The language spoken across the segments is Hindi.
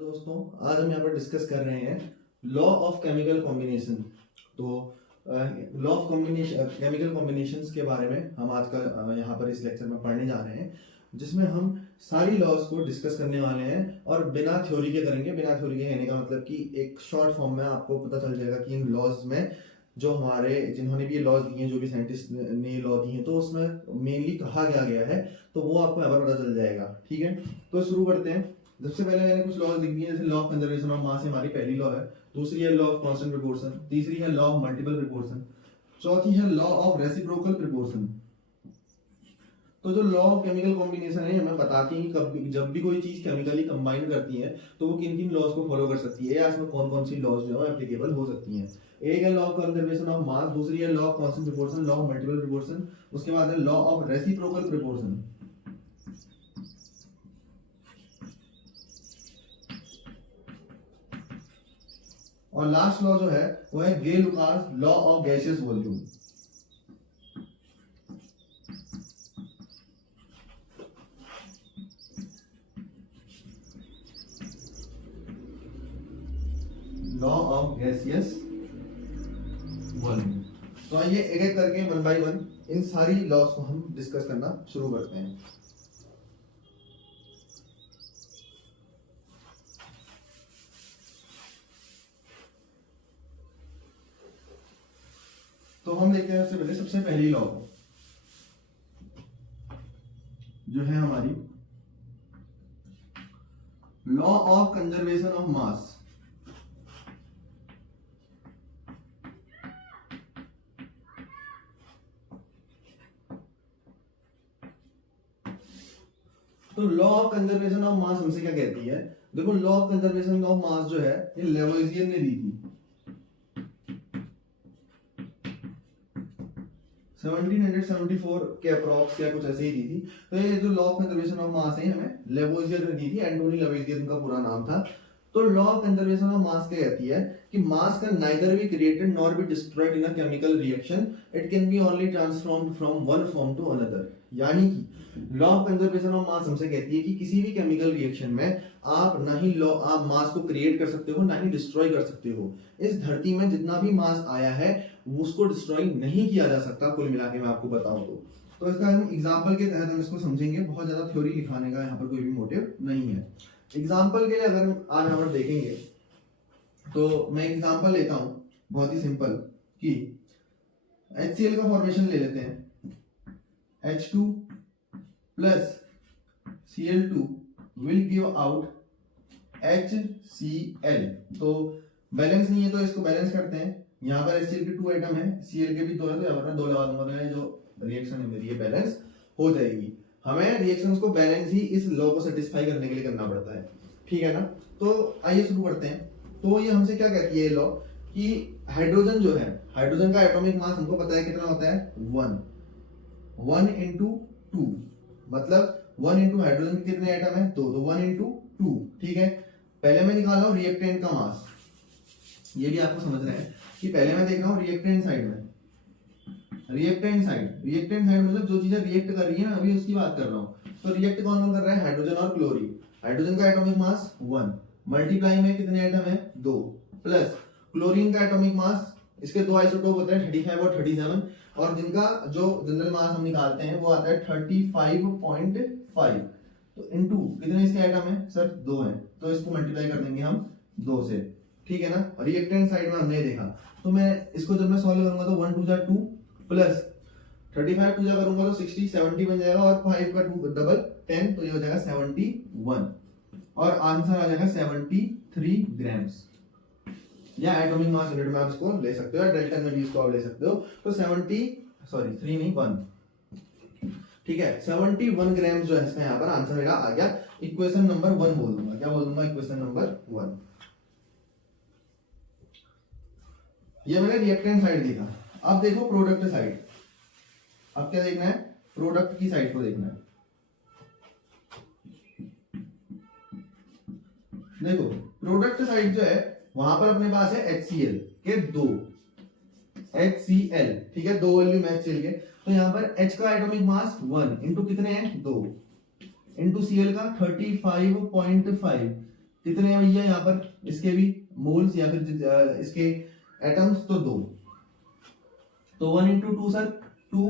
दोस्तों, आज हम यहाँ पर डिस्कस कर रहे हैं लॉ ऑफ केमिकल कॉम्बिनेशन। तो law of combination chemical combinations के बारे में हम आज का यहाँ पर इस लेक्चर में पढ़ने जा रहे हैं, जिसमें हम सारी लॉज को डिस्कस करने वाले हैं और बिना थ्योरी के करेंगे। बिना थ्योरी के कहने का मतलब कि एक शॉर्ट फॉर्म में आपको पता चल जाएगा कि इन लॉज में जो हमारे जिन्होंने भी ये लॉज दिए हैं, जो भी साइंटिस्ट ने लॉ दिए हैं, तो उसमें मेनली कहा क्या गया है, तो वो आपको यहाँ पर पता चल जाएगा। ठीक है, तो शुरू करते हैं। सबसे पहले मैंने कुछ लॉज लिख दिए, जैसे लॉ ऑफ कंजर्वेशन ऑफ मास हमारी पहली लॉ है, दूसरी है लॉ ऑफ कांस्टेंट प्रोपोर्शन, तीसरी है लॉ ऑफ मल्टीपल प्रोपोर्शन, चौथी है लॉ ऑफ रेसिप्रोकल प्रोपोर्शन। तो जो लॉ ऑफ केमिकल कॉम्बिनेशन है हमें बताती है कि कब जब भी कोई चीज केमिकली कंबाइन करती है तो वो किन किन लॉज को फॉलो कर सकती है, या इसमें कौन कौन सी लॉज जो है एप्लीकेबल हो सकती हैं। एक है law of conservation of mass, दूसरी है law of constant proportion, law of multiple proportion, उसके बाद है लॉ ऑफ रेसिप्रोकल प्रोपोर्शन, और लास्ट लॉ जो है वो है गे लुकास law of gaseous volume. Law of gaseous volume. तो आइए एक एक करके वन बाय वन इन सारी लॉज को हम डिस्कस करना शुरू करते हैं। तो हम देखते हैं सबसे पहली लॉ को, जो है हमारी law of conservation of mass. तो law of conservation of mass हमसे क्या कहती है? देखो, law of conservation of mass जो है ये लेवोइजियर ने दी थी 1774 के अप्रॉक्स या कुछ ऐसे ही दी थी। तो ये जो लॉ ऑफ कंजर्वेशन ऑफ मास है हमें लेवोइजियर ने दी थी, एंटोनी लेवोइजियर उनका पूरा नाम था। तो law of conservation of mass क्या कहती है कि mass can neither be created nor be destroyed in a chemical reaction, it can be only transformed from one form to another. यानी कि law of conservation of mass हमसे कहती है कि किसी भी केमिकल रिएक्शन में आप ना ही आप मास को क्रिएट कर सकते हो, ना ही डिस्ट्रॉय कर सकते हो। इस धरती में जितना भी मास आया है उसको डिस्ट्रॉय नहीं किया जा सकता, कुल मिला के मैं आपको बताऊं तो इसका हम एग्जांपल के तहत हम इसको समझेंगे। बहुत ज्यादा थ्योरी लिखाने का यहाँ पर कोई भी मोटिव नहीं है। एग्जांपल के लिए अगर हम आज यहाँ पर देखेंगे तो मैं एग्जांपल लेता हूं बहुत ही सिंपल कि HCl का फॉर्मेशन ले लेते हैं। H2 plus Cl2 will give out HCl। तो बैलेंस नहीं है तो इसको बैलेंस करते हैं। यहाँ पर HCl के 2 एटम है, Cl के भी 2 है, तो यहाँ पर 2 लगा दूंगा, तो जो रिएक्शन है मेरी ये बैलेंस हो जाएगी। हमें रिएक्शंस को बैलेंस ही इस लॉ को सेटिस्फाई करने के लिए करना पड़ता है, ठीक है ना। तो आइए शुरू करते हैं। तो ये हमसे क्या कहती है ये लॉ कि हाइड्रोजन जो है, हाइड्रोजन का एटॉमिक मास हमको पता है कितना होता है, 1 into 2, मतलब 1 into हाइड्रोजन के कितने एटम है, 2, तो 1 into 2, ठीक है। पहले मैं निकाल रहा हूँ रिएक्टेंट का मास, ये भी आपको समझ रहे हैं कि पहले मैं देख रहा हूँ रिएक्टेंट साइड में, रिएक्टेंट साइड मतलब जो चीजें रिएक्ट कर रही है ना, अभी उसकी बात कर रहा हूँ। तो रिएक्ट कौन कौन कर रहा है, हाइड्रोजन और क्लोरीन। हाइड्रोजन का एटॉमिक मास 1, मल्टीप्लाई में कितने एटम है, 2, प्लस क्लोरीन का एटॉमिक मास, इसके 2 आइसोटोप होते हैं 35 और 37, और जिनका जो जनरल मास हम निकालते हैं वो आता है 35.5। तो इनटू कितने इसके एटम है सर, 2 है, तो इसको मल्टीप्लाई कर देंगे हम 2 से, ठीक है ना। रिएक्टेंट साइड में हमने देखा, तो मैं इसको जब मैं सॉल्व करूंगा तो 1 2 जा 2 प्लस 35 2 जा करूंगा तो 60 70 बन जाएगा, और 5 का 2 डबल 10, तो ये हो जाएगा 71, और आंसर आ जाएगा 73 ग्राम्स। या एटॉमिक मास यूनिट में आप इसको ले सकते हो, या डेल्टन में भी इसको आप ले सकते हो। तो 1, ठीक है, 71 ग्राम जो है इसका यहाँ पर आंसर मेरा आ गया। इक्वेशन नंबर 1 बोल दूंगा, क्या बोल दूंगा, इक्वेशन नंबर 1। ये मैंने रिएक्टेंट साइड देखा। अब देखो प्रोडक्ट साइड, अब क्या देखना है, प्रोडक्ट की साइड को देखना है। देखो प्रोडक्ट साइड जो है वहां पर अपने पास है HCl के 2, HCl, ठीक है, 2 वैल्यूम HCl के। तो यहाँ पर H का एटॉमिक मास 1 इंटू कितने हैं, 2, इंटू Cl का 35.5, कितने हैं भैया यहाँ पर इसके भी मोल्स या फिर इसके एटम्स, तो 2। तो 1 इंटू 2 सर 2,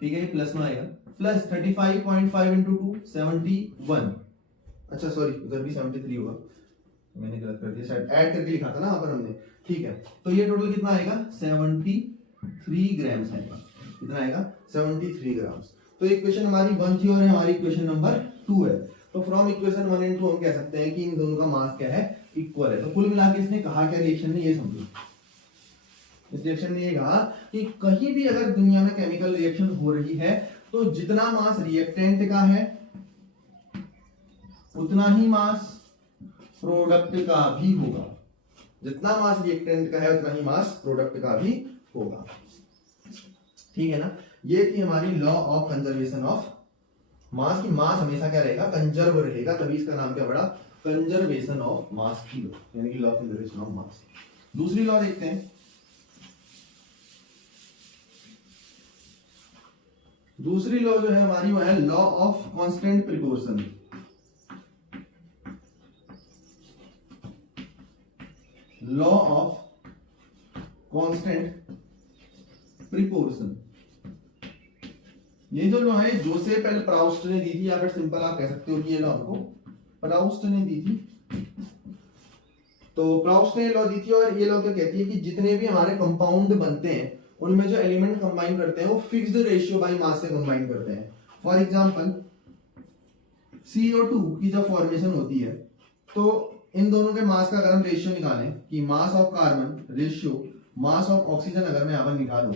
ठीक है, प्लस में आएगा, प्लस 35.5 इंटू 2 71। अच्छा सॉरी, उधर भी 73 होगा, मैंने गलत कर दिया, शायद ऐड करके लिखा था ना यहाँ पर हमने, ठीक है। तो ये टोटल कितना आएगा 73 ग्राम्स आएगा, कितना आएगा 73 ग्राम्स। तो इक्वेशन हमारी 1 थी और हमारी इक्वेशन नंबर 2 है। तो फ्रॉम इक्वेशन 1 एंड 2 हम कह सकते हैं कि इन दोनों का मास क्या है, इक्वल है। तो कुल मिला के इसने कहा क्या रिएक्शन ने, ये समझो, इस रिएक्शन ने ये कहा कि कहीं भी अगर दुनिया में केमिकल रिएक्शन हो रही है तो जितना मास रिएक्टेंट का है उतना ही मास प्रोडक्ट का भी होगा, जितना मास रिएक्टेंट का है उतना ही मास प्रोडक्ट का भी होगा, ठीक है ना। ये थी हमारी लॉ ऑफ कंजर्वेशन ऑफ मास की, मास हमेशा क्या रहेगा, कंजर्व रहेगा, तभी इसका नाम क्या पड़ा, कंजर्वेशन ऑफ मास की लॉ, यानी कि law of conservation of mass. दूसरी लॉ देखते हैं। दूसरी लॉ जो है हमारी वो है law of constant proportion. Law of constant proportion, ये जो लॉ है जोसेफ एल प्राउस्ट ने दी थी, या फिर सिंपल आप कह सकते हो कि ये लॉ हमको प्राउस्ट ने दी थी। तो प्राउस्ट ने ये लॉ दी थी, और ये लॉ क्या कहती है कि जितने भी हमारे कंपाउंड बनते हैं उनमें जो एलिमेंट कंबाइन करते हैं वो फिक्स्ड रेशियो बाय मास से कंबाइन करते हैं। फॉर एग्जांपल CO2 की जब फॉर्मेशन होती है तो इन दोनों के मास का अगर हम रेशियो निकालें कि mass of carbon ratio mass of oxygen, अगर मैं यहाँ पर निकालूं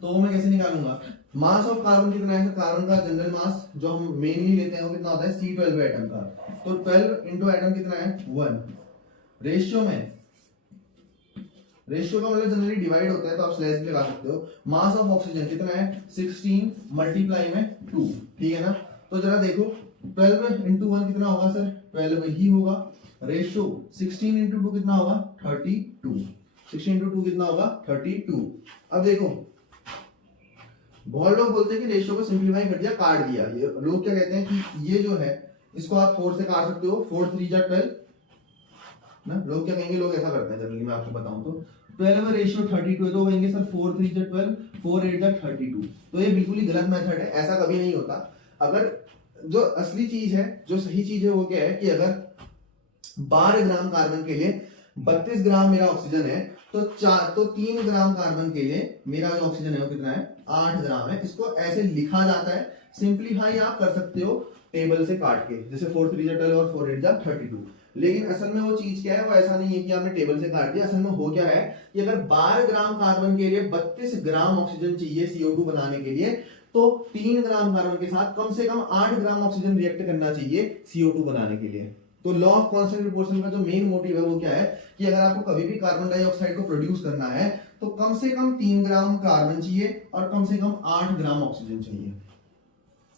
तो वो मैं कैसे निकालूंगा, मास ऑफ कार्बन कितना है, कार्बन का जनरल मास जो हम मेनली लेते हैं वो कितना होता है C12 एटम का, तो 12 इंटू एटम कितना है 1। रेशियो में, रेशियो का मतलब जनरली डिवाइड होता है तो आप स्लैश भी लगा सकते हो। मास ऑफ ऑक्सीजन कितना है 16 मल्टीप्लाई में 2, ठीक है ना। तो जरा देखो 12 इंटू 1 कितना होगा सर 12 ही होगा। रेशियो 16 इंटू 2 कितना होगा 32, 16 इंटू 2 कितना होगा 32। अब देखो बहुत लोग बोलते हैं कि रेशियो को सिंपलीफाई कर दिया, काट दिया, ये लोग क्या कहते हैं कि ये जो है इसको आप 4 से काट सकते हो, 4 3 जा 12 ना। लोग क्या कहेंगे, लोग ऐसा करते हैं जनरली, मैं आपको बताऊं तो 12 में रेशियो 32 है तो कहेंगे सर 4 3 जा 12, 4 8 जा 32। तो ये बिल्कुल ही गलत मेथड है, ऐसा कभी नहीं होता। अगर जो असली चीज है, जो सही चीज है वो क्या है कि अगर 12 ग्राम कार्बन के लिए 32 ग्राम मेरा ऑक्सीजन है तो 3 ग्राम कार्बन के लिए मेरा जो ऑक्सीजन है वो कितना है 8 ग्राम है। इसको ऐसे लिखा जाता है, सिंपलीफाई आप कर सकते हो टेबल से काट के, जैसे 4 3 जा 12 और 4 8 जा 32। लेकिन असल में वो चीज क्या है, वो ऐसा नहीं है कि आपने टेबल से काट दिया। असल में हो क्या है कि अगर 12 ग्राम कार्बन के लिए 32 ग्राम ऑक्सीजन चाहिए CO2 बनाने के लिए, तो 3 ग्राम कार्बन के साथ कम से कम 8 ग्राम ऑक्सीजन रिएक्ट करना चाहिए CO2 बनाने के लिए। तो लॉ ऑफ कांस्टेंट प्रोपोर्शन का जो मेन मोटिव है वो क्या है कि अगर आपको कभी भी कार्बन डाइऑक्साइड को प्रोड्यूस करना है तो कम से कम 3 ग्राम कार्बन चाहिए और कम से कम 8 ग्राम ऑक्सीजन चाहिए।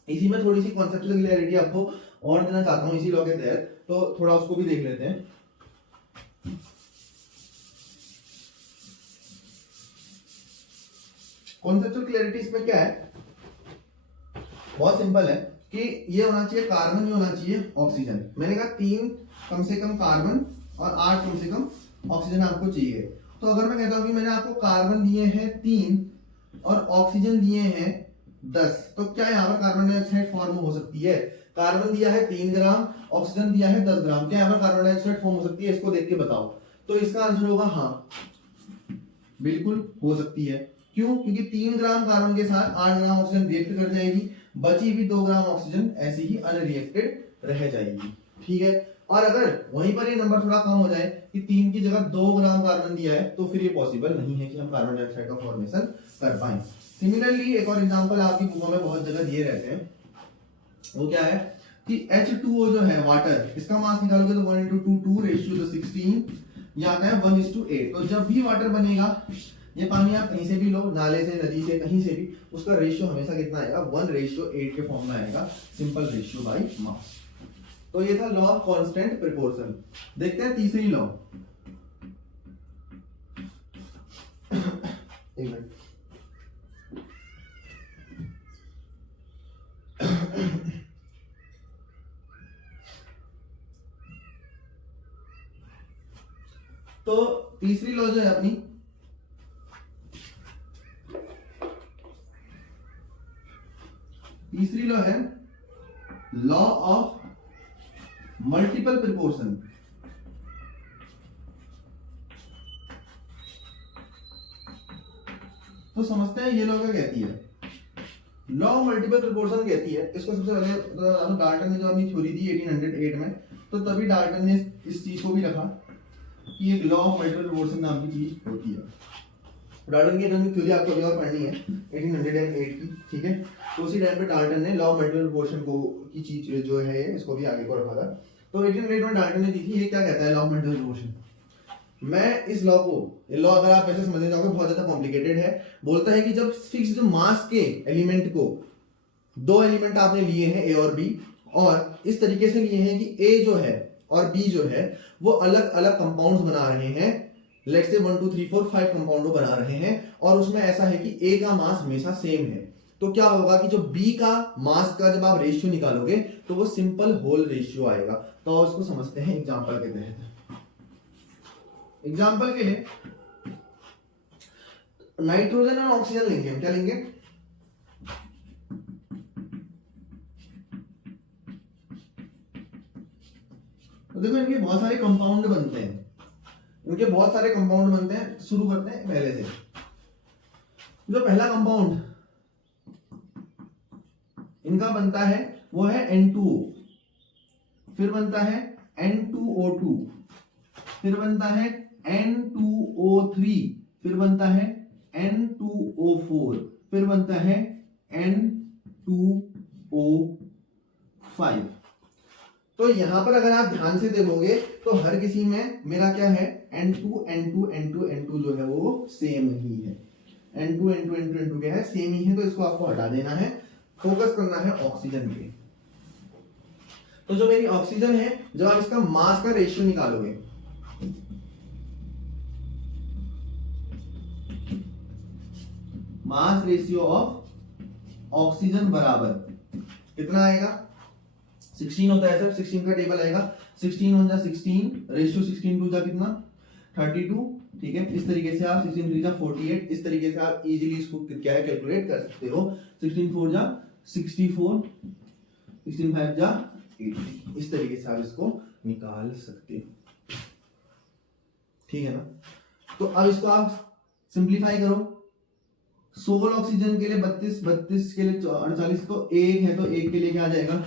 इसी में थोड़ी सी कॉन्सेप्चुअल क्लैरिटी आपको और देना चाहता हूं इसी लॉ के तहत, तो थोड़ा उसको भी देख लेते हैं। कॉन्सेप्चुअल क्लैरिटी इसमें क्या है, बहुत सिंपल है कि ये होना चाहिए कार्बन, ये होना चाहिए ऑक्सीजन। मैंने कहा 3 कम से कम कार्बन और 8 कम से कम ऑक्सीजन आपको चाहिए। तो अगर मैं कहता हूं कि मैंने आपको कार्बन दिए हैं 3 और ऑक्सीजन दिए हैं 10, तो क्या यहाँ पर कार्बन डाइऑक्साइड फॉर्म हो सकती है? कार्बन दिया है 3 ग्राम, ऑक्सीजन दिया है 10 ग्राम, क्या यहाँ पर कार्बन डाइऑक्साइड फॉर्म हो सकती है? इसको देख के बताओ। तो इसका आंसर होगा हाँ, बिल्कुल हो सकती है। क्यों? क्योंकि 3 ग्राम कार्बन के साथ 8 ग्राम ऑक्सीजन रिएक्ट कर जाएगी, बची भी 2 ग्राम ऑक्सीजन ऐसी ही अनरिएक्टेड रह जाएगी, ठीक है। और अगर वहीं पर ये नंबर थोड़ा कम हो जाए कि 3 की जगह 2 ग्राम कार्बन दिया है, तो फिर ये पॉसिबल नहीं है कि हम कार्बन डाइऑक्साइड का फॉर्मेशन कर पाए। सिमिलरली एक और एग्जांपल आपकी बुकों में बहुत जगह दिए रहते हैं, वो क्या है कि H2O जो है वाटर, इसका मास निकालोगे तो 1 × 2 2 रेशियो तो 16, ये आता है 1:8। तो जब भी वाटर बनेगा, ये पानी आप कहीं से भी लो, नाले से, नदी से, कहीं से भी, उसका रेशियो हमेशा कितना आएगा 1:8 के फॉर्म में आएगा, सिंपल रेशियो बाय मास। तो ये था लॉ ऑफ कांस्टेंट प्रोपोर्शन। देखते हैं तीसरी लॉ। एक मिनट, तो तीसरी लॉ जो है अपनी, तीसरी लॉ है लॉ ऑफ मल्टीपल प्रिपोर्शन। तो समझते हैं ये लॉ क्या कहती है। लॉ ऑफ मल्टीपल प्रिपोर्शन कहती है, इसको सबसे पहले डाल्टन ने जो अपनी थ्योरी दी 1808 में, तो तभी डाल्टन ने इस चीज को भी रखा कि एक लॉ ऑफ मल्टीपल प्रिपोर्शन नाम की चीज होती है। डाल्टन की एटॉमिक थ्योरी आपको अभी और पढ़नी है 1808 की, ठीक है। तो उसी टाइम पे डाल्टन ने लॉ ऑफ मल्टीपल प्रिपोर्शन को की चीज जो है इसको भी आगे को रखा था। तो 1808 में डाल्टन ने दी थी। ये क्या कहता है लॉ ऑफ मल्टीपल प्रिपोर्शन। मैं इस लॉ को, ये लॉ अगर आप ऐसे समझने जाओगे बहुत ज्यादा कॉम्प्लिकेटेड है। बोलता है कि जब फिक्स्ड मास के एलिमेंट को, दो एलिमेंट आपने लिए हैं ए और बी, और इस तरीके से लिए हैं कि ए जो है और बी जो है वो अलग अलग कंपाउंड्स बना रहे हैं, लेट्स से 1 2 3 4 5 कंपाउंड बना रहे हैं, और उसमें ऐसा है कि ए का मास हमेशा सेम है। तो क्या होगा कि जो बी का मास का जब आप रेशियो निकालोगे तो वो सिंपल होल रेशियो आएगा। तो उसको समझते हैं एग्जांपल के तहत। एग्जाम्पल के लिए नाइट्रोजन और ऑक्सीजन लेंगे हम। क्या लेंगे? तो देखो इनके बहुत सारे कंपाउंड बनते हैं, इनके बहुत सारे कंपाउंड बनते हैं। शुरू करते हैं पहले से। जो पहला कंपाउंड इनका बनता है वो है N2O, फिर बनता है N2O2, फिर बनता है N2O3, फिर बनता है N2O4, फिर बनता है N2O5। तो यहां पर अगर आप ध्यान से देखोगे तो हर किसी में मेरा क्या है, N2 N2 N2 N2 जो है वो सेम ही है। N2 N2 N2 N2 क्या है, सेम ही है। तो इसको आपको हटा देना है, फोकस करना है ऑक्सीजन पे। तो जो मेरी ऑक्सीजन है, जब आप इसका मास का रेशियो निकालोगे, मास रेशियो ऑफ ऑक्सीजन बराबर कितना आएगा, 16 होता है सर। 16 का टेबल आएगा, 16 1 जा 16, रेशियो 16 2 जा कितना 32, ठीक है। इस तरीके से आप 16 3 जा 48, इस तरीके से आप इजीली इसको क्या है कैलकुलेट कर सकते हो। 16 4 जा 64, 16 5 जा 80, इस तरीके से आप इसको निकाल सकते हो, ठीक है ना। तो अब इसको आप सिंप्लीफाई करो। 16 ऑक्सीजन के लिए 32, 32 के लिए 48, तो एक है तो एक के लिए क्या आ जाएगा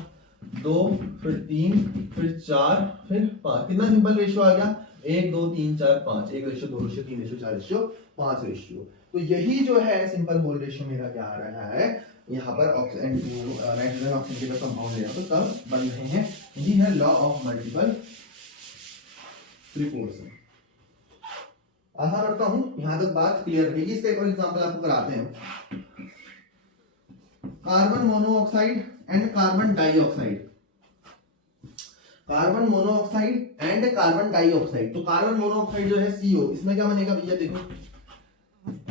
2, फिर 3, फिर 4, फिर 5। कितना सिंपल रेशियो आ गया, 1 2 3 4 5, 1 ratio 2 ratio 3 ratio 4 ratio 5 ratio. तो यही जो है सिंपल होल रेशियो मेरा क्या आ रहा है यहाँ पर नाइट्रोजन ऑक्सीजन के कंपाउंड तो तब बन रहे हैं। यही है लॉ ऑफ मल्टीपल प्रिपोर्शन। आशा करता हूं यहां तक बात क्लियर रहेगी। इसका एक और एग्जांपल आपको कराते हैं। Carbon monoxide and carbon dioxide, carbon monoxide and carbon dioxide. तो कार्बन मोनोऑक्साइड जो है CO, इसमें क्या बनेगा भैया देखो,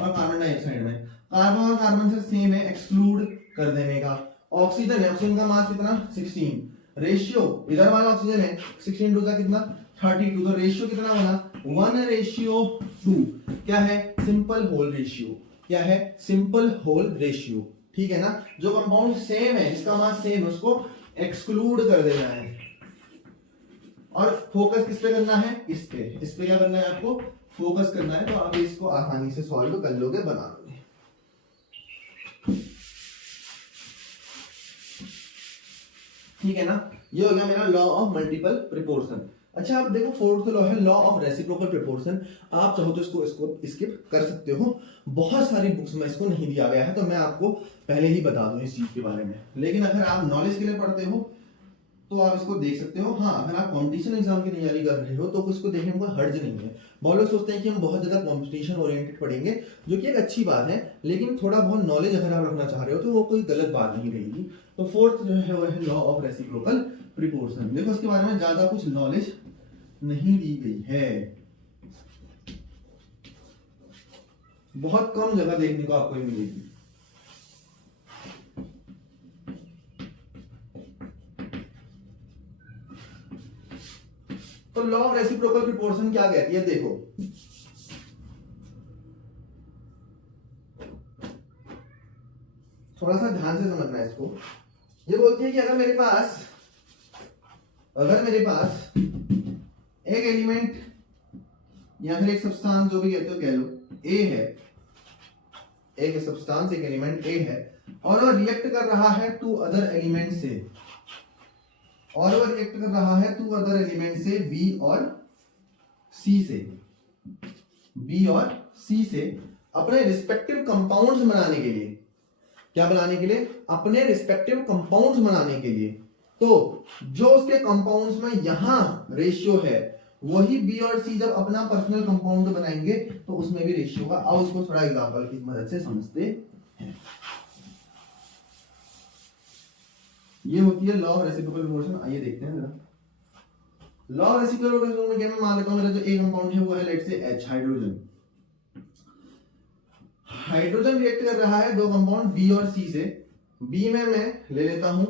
और कार्बन डाइऑक्साइड में कार्बन और कार्बन से सेम है, एक्सक्लूड कर देने का। ऑक्सीजन है, ऑक्सीजन का मास कितना 16, रेशियो इधर वाला ऑक्सीजन है 16 2 का कितना 32, तो रेशियो कितना बना 1:2। क्या है, सिंपल होल रेशियो। क्या है, सिंपल होल रेशियो, ठीक है ना। जो कंपाउंड सेम है, इसका मास सेम है, उसको एक्सक्लूड कर देना है और फोकस किस पे करना है, इस पे क्या करना है आपको, फोकस करना है। तो आप इसको आसानी से सॉल्व कर लोगे, बना लोगे, ठीक है ना। ये हो गया मेरा लॉ ऑफ मल्टीपल प्रिपोर्शन। अच्छा अब देखो फोर्थ लॉ है लॉ ऑफ रेसिप्रोकल प्रिपोर्शन। आप चाहो तो इसको स्किप कर सकते हो, बहुत सारी बुक्स में इसको नहीं दिया गया है, तो मैं आपको पहले ही बता दूं इस चीज के बारे में। लेकिन अगर आप नॉलेज के लिए पढ़ते हो तो आप इसको देख सकते हो। हाँ, अगर आप कॉम्पिटिशन एग्जाम की तैयारी कर रहे हो तो इसको देखने में कोई हर्ज नहीं है। बहुत लोग सोचते हैं कि हम बहुत ज्यादा कॉम्पिटिशन ओरिएंटेड पढ़ेंगे, जो कि एक अच्छी बात है, लेकिन थोड़ा बहुत नॉलेज अगर आप रखना चाह रहे हो तो वो कोई गलत बात नहीं रहेगी। तो फोर्थ जो है वो है लॉ ऑफ रेसिप्रोकल प्रिपोर्शन। देखो इसके बारे में ज्यादा कुछ नॉलेज नहीं दी गई है, बहुत कम जगह देखने को आपको मिलेगी। तो लॉ ऑफ रेसिप्रोकल प्रोपोर्शन क्या कहती है, देखो थोड़ा सा ध्यान से समझना है इसको। ये बोलती है कि अगर मेरे पास एक एलिमेंट या फिर एक सब्सटेंस, जो भी कहते हो कह लो, ए है, एक सब्सटेंस एक एलिमेंट ए है और वो रिएक्ट कर रहा है टू अदर एलिमेंट से, बी और सी से अपने रिस्पेक्टिव कंपाउंड्स बनाने के लिए, क्या बनाने के लिए, अपने रिस्पेक्टिव कंपाउंड्स बनाने के लिए। तो जो उसके कंपाउंड्स में यहां रेशियो है, वही बी और सी जब अपना पर्सनल कंपाउंड बनाएंगे तो उसमें भी रेशियो का। अब उसको थोड़ा एग्जांपल की मदद से समझते हैं। ये होती है लॉ ऑफ रेसिप्रोकल प्रोपोर्शन। आइए देखते हैं जरा। लॉ ऑफ रेसिप्रोकल प्रोपोर्शन में क्या, मैं मान लेता हूं मेरा जो ए कंपाउंड है वो है let's say H, hydrogen react कर रहा है दो कंपाउंड बी और सी से। बी में मैं ले लेता हूं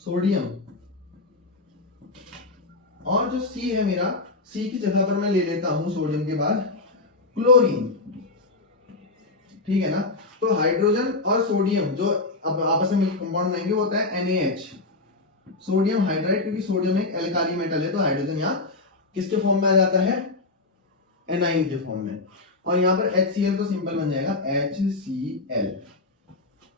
सोडियम, और जो सी है मेरा, सी की जगह पर मैं ले लेता हूं सोडियम के बाद क्लोरीन, ठीक है ना। तो हाइड्रोजन और सोडियम जो अब आपस में मिलकर कंपाउंड बनाएंगे वो होता है NaH, सोडियम हाइड्राइड, क्योंकि सोडियम एक एल्काली मेटल है तो हाइड्रोजन यहाँ किसके फॉर्म में आ जाता है, एनाइन के फॉर्म में। और यहाँ पर HCl तो सिंपल बन जाएगा HCl,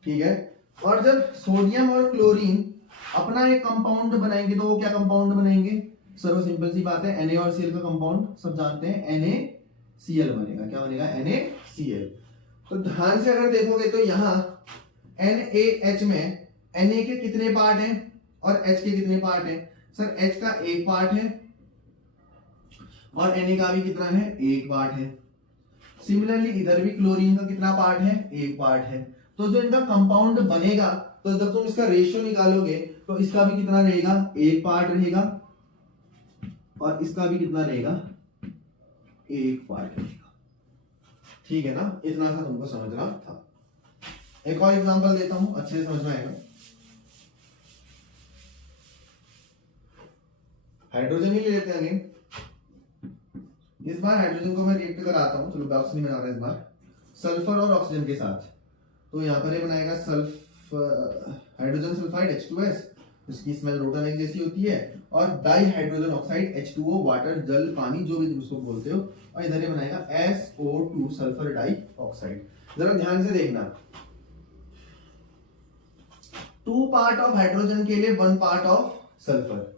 ठीक है। और जब सोडियम और क्लोरीन अपना एक कंपाउंड बनाएंगे तो वो क्या कंपाउंड बनाएंगे, सर्व सिंपल सी बात है, Na और Cl का कंपाउंड सब जानते हैं, NaCl बनेगा। क्या बनेगा, NaCl। तो ध्यान से अगर देखोगे तो यहाँ NaH में Na के कितने पार्ट हैं और H के कितने पार्ट हैं, सर H का एक पार्ट है और Na का भी कितना है, एक पार्ट है। सिमिलरली इधर भी क्लोरीन का कितना पार्ट है, एक पार्ट है। तो जो इनका कंपाउंड बनेगा, तो जब तुम इसका रेशियो निकालोगे तो इसका भी कितना रहेगा, एक पार्ट रहेगा, और इसका भी कितना रहेगा, एक पार्ट रहेगा, ठीक है ना। इतना सा तुमको समझना था। एक और एग्जांपल देता हूं, अच्छे से समझना आएगा। हाइड्रोजन ही ले लेते हैं अगेन। इस बार हाइड्रोजन को मैं रिएक्ट कराता हूं, चलो बॉक्स नहीं बना रहा इस बार, सल्फर और ऑक्सीजन के साथ। तो यहाँ पर ये बनाएगा हाइड्रोजन सल्फाइड H2S, इसकी स्मेल रोटन एक जैसी होती है, और di hydrogen oxide H2O, water, जल, पानी, जो भी उसको बोलते हो, और इधर ये बनाएगा SO2 सल्फर डाई ऑक्साइड। जरा ध्यान से देखना, 2 पार्ट ऑफ हाइड्रोजन के लिए 1 पार्ट ऑफ सल्फर,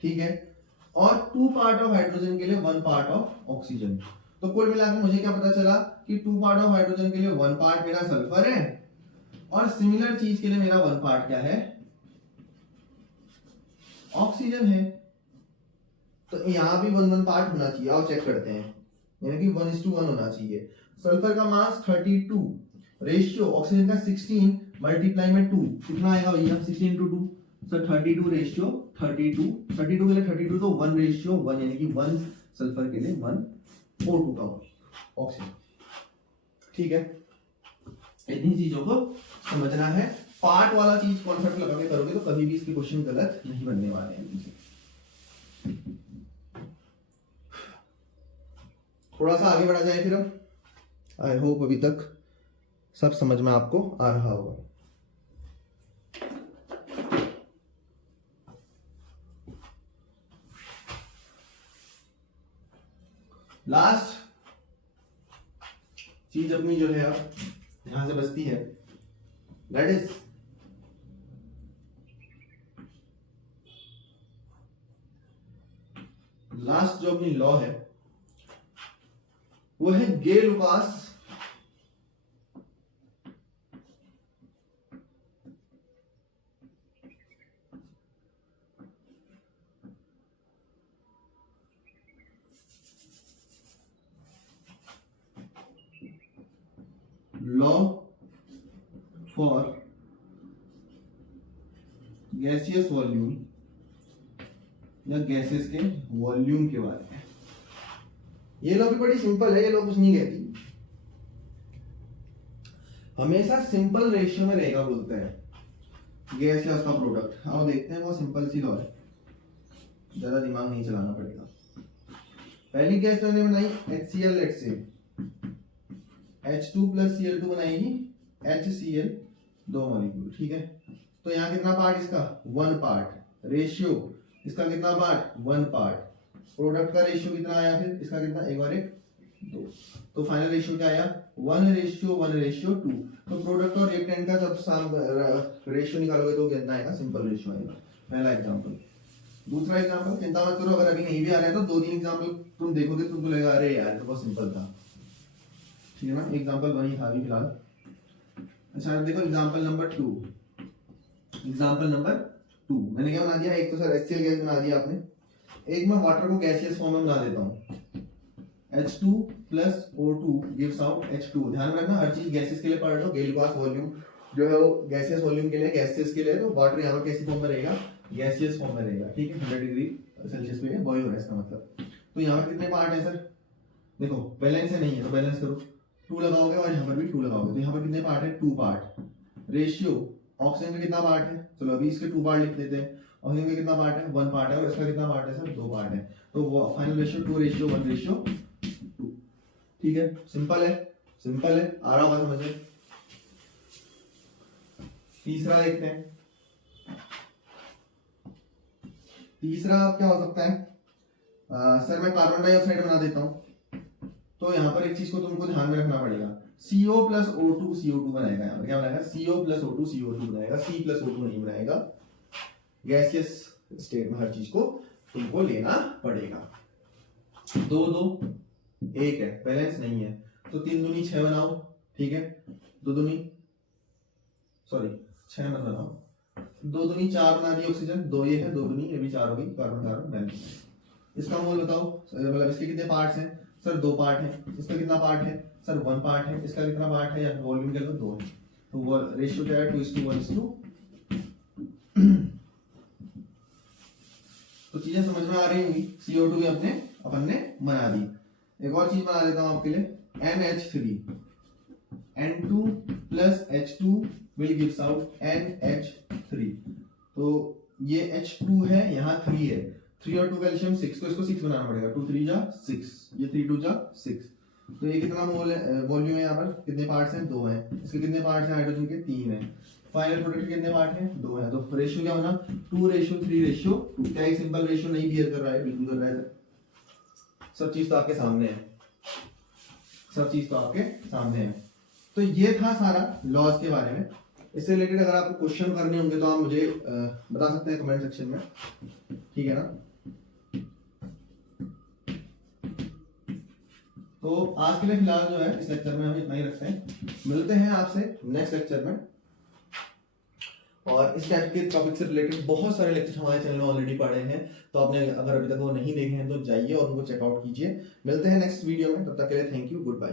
ठीक है, और 2 पार्ट ऑफ हाइड्रोजन के लिए 1 पार्ट ऑफ ऑक्सीजन। तो कुल मिलाकर मुझे क्या पता चला कि 2 पार्ट ऑफ हाइड्रोजन के लिए 1 पार्ट मेरा सल्फर है, और सिमिलर चीज के लिए मेरा 1 पार्ट क्या है, ऑक्सीजन है। तो यहां भी 1 पार्ट होना चाहिए। आओ चेक करते हैं, यानी कि 1:1 होना चाहिए। सल्फर का मास 32, रेशियो ऑक्सीजन का 16 मल्टीप्लाई में 2, कितना आएगा भैया, 16 × 2, सर 32 रेशियो 32 के लिए 32 तो 1:1, यानी कि 1 सल्फर के लिए 1 O2 का ऑक्सीजन, ठीक है। इतनी चीजों को समझना है। पार्ट वाला चीज कॉन्सेप्ट लगा के करोगे तो कभी भी इसके क्वेश्चन गलत नहीं बनने वाले हैं। थोड़ा सा आगे बढ़ा जाए फिर हम। आई होप अभी तक सब समझ में आपको आ रहा होगा। लास्ट चीज अपनी जो है अब यहां से बचती है, दैट इज लास्ट जो अपनी लॉ है वो है गे-लुकास लॉ फॉर गैसियस वॉल्यूम या गैसेस के वॉल्यूम के बारे में। ये लॉ भी बड़ी सिंपल है, ये लॉ कुछ नहीं कहती, हमेशा सिंपल रेशियो में रहेगा बोलते हैं गैस या उसका प्रोडक्ट। अब देखते हैं, वो सिंपल सी लॉ है। ज्यादा दिमाग नहीं चलाना पड़ेगा। पहली केस मैंने बनाई HCl, let's say H2 plus Cl2 बनाएगी HCl, 2 मॉलिक्यूल, ठीक है। तो यहाँ कितना पार्ट इसका 1 पार्ट, रेशियो इसका कितना पार्ट 1 पार्ट, प्रोडक्ट का रेशियो कितना आया फिर इसका कितना 1 और 1 2, तो फाइनल रेशियो क्या आया 1:1:2। तो प्रोडक्ट और रिएक्टेंट का जब रेशियो निकालोगे तो कितना आएगा, सिंपल रेशियो आएगा। पहला एग्जांपल। दूसरा एग्जांपल, चिंता मत करो, अगर अभी नहीं भी आ रहा है तो 2-3 एग्जांपल तुम देखोगे तो तुमको लगेगा अरे यार तो बहुत सिंपल था, ठीक है ना। एग्जांपल वही था अभी फिलहाल। अच्छा देखो एग्जांपल नंबर 2। एग्जांपल नंबर 2 मैंने क्या बना दिया, एक तो सर HCl गैस बना दिया आपने, एक मैं वाटर को गैसियस फॉर्म में बना देता हूँ। H2 plus O2 gives out H2। ध्यान में रखना हर चीज गैसेस के लिए पढ़ लो। गेल पास वॉल्यूम जो है वो गैसियस वॉल्यूम के लिए, गैसेस के लिए, तो वाटर यहाँ पर कैसी फॉर्म में रहेगा, गैसियस फॉर्म में रहेगा, ठीक है। 100 डिग्री सेल्सियस पे बॉयल हो रहा है इसका मतलब। तो यहाँ पर कितने पार्ट है सर, देखो बैलेंस है नहीं है तो बैलेंस करो, 2 लगाओगे और यहाँ पर भी 2 लगाओगे, तो यहाँ पर कितने पार्ट है 2 पार्ट। रेशियो ऑक्सीजन का कितना पार्ट है, चलो अभी इसके 2 पार्ट लिख देते हैं। ऑक्सीजन का कितना पार्ट है 1 पार्ट है, और इसका कितना पार्ट है सर 2 पार्ट है। तो वो फाइनल रेशियो 2:1:2, ठीक है। सिंपल है, सिंपल है, आ रहा होगा समझ में। तीसरा देखते हैं। तीसरा क्या हो सकता है, सर मैं कार्बन डाइऑक्साइड बना देता हूं। तो यहाँ पर एक चीज को तुमको ध्यान में रखना पड़ेगा, CO प्लस O2 CO2 बनाएगा। यहाँ पर क्या बनाएगा, CO प्लस O2 CO2 बनाएगा, C प्लस O2 नहीं बनाएगा। गैसियस स्टेट में हर चीज को तुमको लेना पड़ेगा। 2 2 1 है, बैलेंस नहीं है, तो 3 दूनी 6 बनाओ, ठीक है। 2 दूनी 6 मत बनाओ, 2 दूनी 4 बना दी ऑक्सीजन, 2 ये है, 2 दूनी ये भी 4 हो गई, कार्बन कार्बन बैलेंस। इसका मोल बताओ, मतलब इसके कितने पार्ट्स हैं सर 2 पार्ट है। इसका कितना पार्ट है सर 1 पार्ट है। इसका कितना पार्ट है, या वॉल्यूम के लिए 2 है, तो वो रेशियो क्या है 2:1:2। तो चीजें समझ में आ रही होंगी। CO2 भी अपन ने बना दी। एक और चीज बना देता हूं आपके लिए, NH3, N2 plus H2 will gives out NH3। तो ये H2 है, यहाँ 3 है, 3 और 2 कैल्शियम 6, तो इसको 6 बनाना पड़ेगा, 2 3 जा 6, ये 3 2 जा 6। तो ये कितना मोल है, वॉल्यूम है यहाँ पर, कितने पार्ट्स हैं 2 हैं। इसके कितने पार्ट्स हैं हाइड्रोजन के 3 हैं। फाइनल प्रोडक्ट के कितने पार्ट हैं 2 हैं। तो रेशियो क्या होना 2:3:2। क्या एक सिंपल रेशियो नहीं बियर कर रहा है, बिल्कुल कर रहा है सर। सब चीज तो आपके सामने है, सब चीज तो आपके सामने है। तो ये था सारा लॉज के बारे में। इससे रिलेटेड अगर आपको क्वेश्चन करने होंगे तो आप मुझे बता सकते हैं कमेंट सेक्शन में, ठीक है ना। तो आज के लिए फिलहाल जो है इस लेक्चर में हम इतना ही रखते हैं। मिलते हैं आपसे नेक्स्ट लेक्चर में। और इस टाइप के टॉपिक से रिलेटेड बहुत सारे लेक्चर हमारे चैनल में ऑलरेडी पढ़े हैं, तो आपने अगर अभी तक वो नहीं देखे हैं तो जाइए और उनको चेकआउट कीजिए। मिलते हैं नेक्स्ट वीडियो में, तब तक के लिए थैंक यू, गुड बाय।